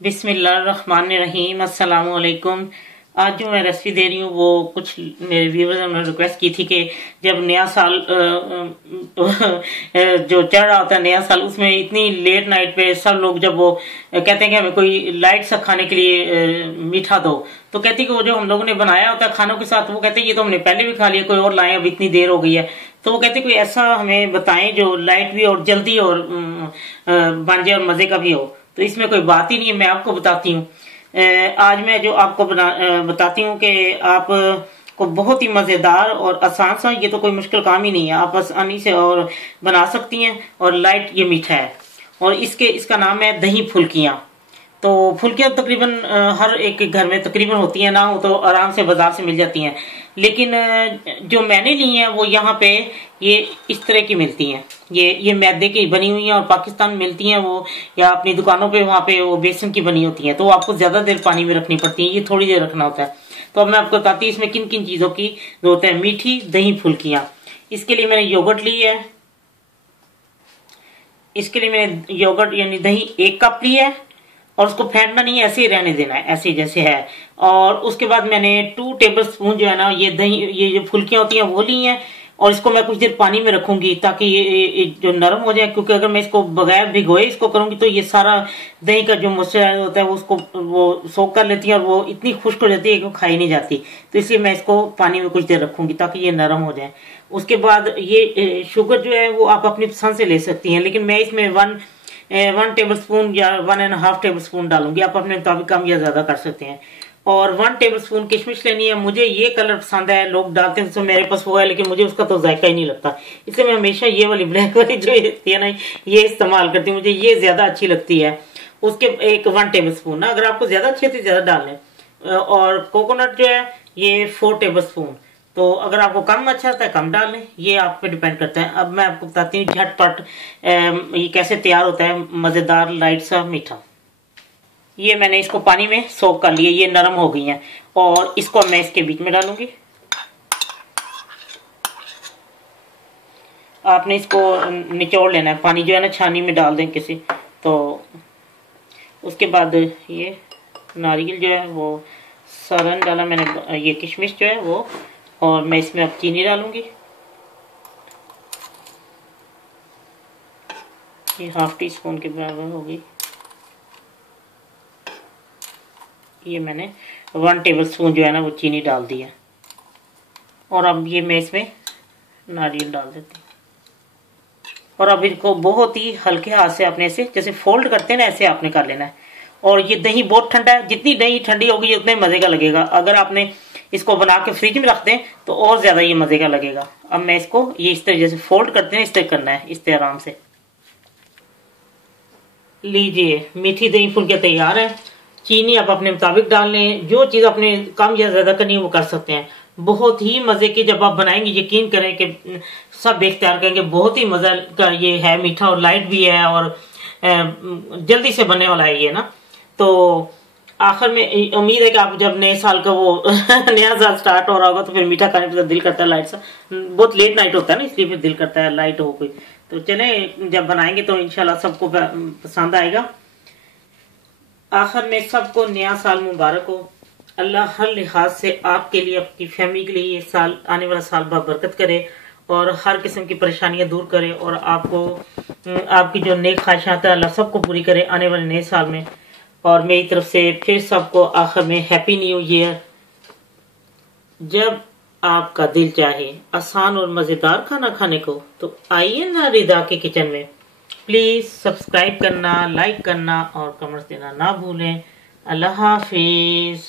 बिस्मिल्लाहिर्रहमानिर्रहीम। अस्सलाम वालेकुम। आज जो मैं रेसिपी दे रही हूँ वो कुछ मेरे व्यूवर्स ने रिक्वेस्ट की थी कि जब नया साल जो चढ़ रहा होता है नया साल, उसमें इतनी लेट नाइट पे सब लोग जब वो कहते हैं कि हमें कोई लाइट सा खाने के लिए मीठा दो, तो कहती है कि वो जो हम लोगों ने बनाया होता है खानों के साथ, वो कहते हैं ये तो हमने पहले भी खा लिया, कोई और लाएं, अब इतनी देर हो गई है। तो वो कहते कोई ऐसा हमें बताएं जो लाइट भी और जल्दी और बन जाए और मजे का भी हो। तो इसमें कोई बात ही नहीं है, मैं आपको बताती हूँ। आज मैं जो आपको बताती हूँ कि आप को बहुत ही मजेदार और आसान सा, ये तो कोई मुश्किल काम ही नहीं है, आप आसानी से और बना सकती हैं। और लाइट ये मीठा है और इसका नाम है दही फुल्कियाँ। तो फुल्कियाँ तकरीबन हर एक घर में तकरीबन होती हैं, ना हो तो आराम से बाजार से मिल जाती हैं। लेकिन जो मैंने ली हैं वो यहाँ पे ये इस तरह की मिलती हैं। ये मैदे की बनी हुई हैं और पाकिस्तान में मिलती हैं वो, या अपनी दुकानों पे वहाँ पे वो बेसन की बनी होती हैं। तो आपको ज्यादा देर पानी में रखनी पड़ती है, ये थोड़ी देर रखना होता है। तो अब मैं आपको बताती हूँ इसमें किन किन चीजों की जरूरत है। मीठी दही फुल्कियाँ, इसके लिए मैंने योगर्ट ली है। इसके लिए मैंने योगर्ट यानी दही 1 कप ली है और उसको फेंटना नहीं है, ऐसे ही रहने देना है, ऐसे जैसे है। और उसके बाद मैंने 2 टेबल स्पून जो है ना ये दही, ये जो फुल्कियां होती हैं वो ली हैं। और इसको मैं कुछ देर पानी में रखूंगी ताकि ये जो नरम हो जाए, क्योंकि अगर मैं इसको बगैर भिगोए इसको करूंगी तो ये सारा दही का जो मॉइस्चराइजर होता है वो उसको वो सोख कर लेती है और वो इतनी खुश्क हो जाती है कि वो खाई नहीं जाती। तो इसलिए मैं इसको पानी में कुछ देर रखूंगी ताकि ये नरम हो जाए। उसके बाद ये शुगर जो है वो आप अपनी पसंद से ले सकती हैं, लेकिन मैं इसमें 1 टेबल स्पून या 1.5 टेबल स्पून डालूंगी, आप अपने मुताबिक कम या ज्यादा कर सकते हैं। और 1 टेबल स्पून किशमिश लेनी है। मुझे ये कलर पसंद है, लोग डालते हैं तो मेरे पास वो है, लेकिन मुझे उसका तो जायका ही नहीं लगता, इसलिए मैं हमेशा ये वाली ब्लैक वाली जो होती है ना ये इस्तेमाल करती हूँ, मुझे ये ज्यादा अच्छी लगती है। उसके 1 टेबल स्पून ना, अगर आपको ज्यादा अच्छी है तो ज्यादा डाल लें। और कोकोनट जो है ये 4 टेबल स्पून, तो अगर आपको कम अच्छा लगता है कम डाल लें, ये आप पे डिपेंड करता है। अब मैं आपको बताती हूँ झटपट ये कैसे तैयार होता है मजेदार लाइट सा मीठा। ये मैंने इसको पानी में सोक कर लिया, ये नरम हो गई हैं और इसको मैं इसके बीच में डालूंगी। आपने इसको निचोड़ लेना है, पानी जो है ना छानी में डाल दें किसी। तो उसके बाद ये नारियल जो है वो सारा डाला मैंने, ये किशमिश जो है वो, और मैं इसमें अब चीनी डालूंगी। ये 1/2 टीस्पून के बराबर होगी। ये मैंने 1 टेबल स्पून जो है ना वो चीनी डाल दिया। और अब ये मैं इसमें नारियल डाल देती हूँ। और अब इनको बहुत ही हल्के हाथ से अपने से जैसे फोल्ड करते हैं ना ऐसे आपने कर लेना है। और ये दही बहुत ठंडा है, जितनी दही ठंडी होगी उतने मजे का लगेगा। अगर आपने इसको बना के फ्रिज में रख दें तो और ज्यादा ये मजे का लगेगा। अब मैं इसको ये इस तरह जैसे फोल्ड करते हैं इस तरह करना है, इस तरह आराम से। लीजिए मीठी दही फुल्कियाँ तैयार है। चीनी आप अपने मुताबिक डाल लें, जो चीज आपने कम या ज्यादा करनी है वो कर सकते हैं। बहुत ही मजे की जब आप बनाएंगे यकीन करें कि सब इख्तियार करेंगे, बहुत ही मजा का ये है, मीठा और लाइट भी है और जल्दी से बनने वाला है ये ना। तो आखिर में उम्मीद है कि आप जब नए साल का वो नया साल स्टार्ट हो रहा होगा तो फिर मीठा खाने पर दिल करता है, लाइट सा, बहुत लेट नाइट होता है ना इसलिए फिर दिल करता है लाइट हो कोई। तो चले जब बनाएंगे तो इंशाल्लाह सबको पसंद आएगा। आखिर में सबको नया साल मुबारक हो। अल्लाह हर लिहाज से आपके लिए, आपकी फैमिली के लिए ये साल, आने वाला साल बरकत करे और हर किस्म की परेशानियां दूर करे और आपको आपकी जो नेक ख्वाहिशात है अल्लाह सबको पूरी करे आने वाले नए साल में। और मेरी तरफ से फिर सबको आखिर में हैप्पी न्यू ईयर। जब आपका दिल चाहे आसान और मजेदार खाना खाने को तो आइए ना रिदा के किचन में। प्लीज सब्सक्राइब करना, लाइक करना और कमेंट्स देना ना भूलें। अल्लाह हाफिज।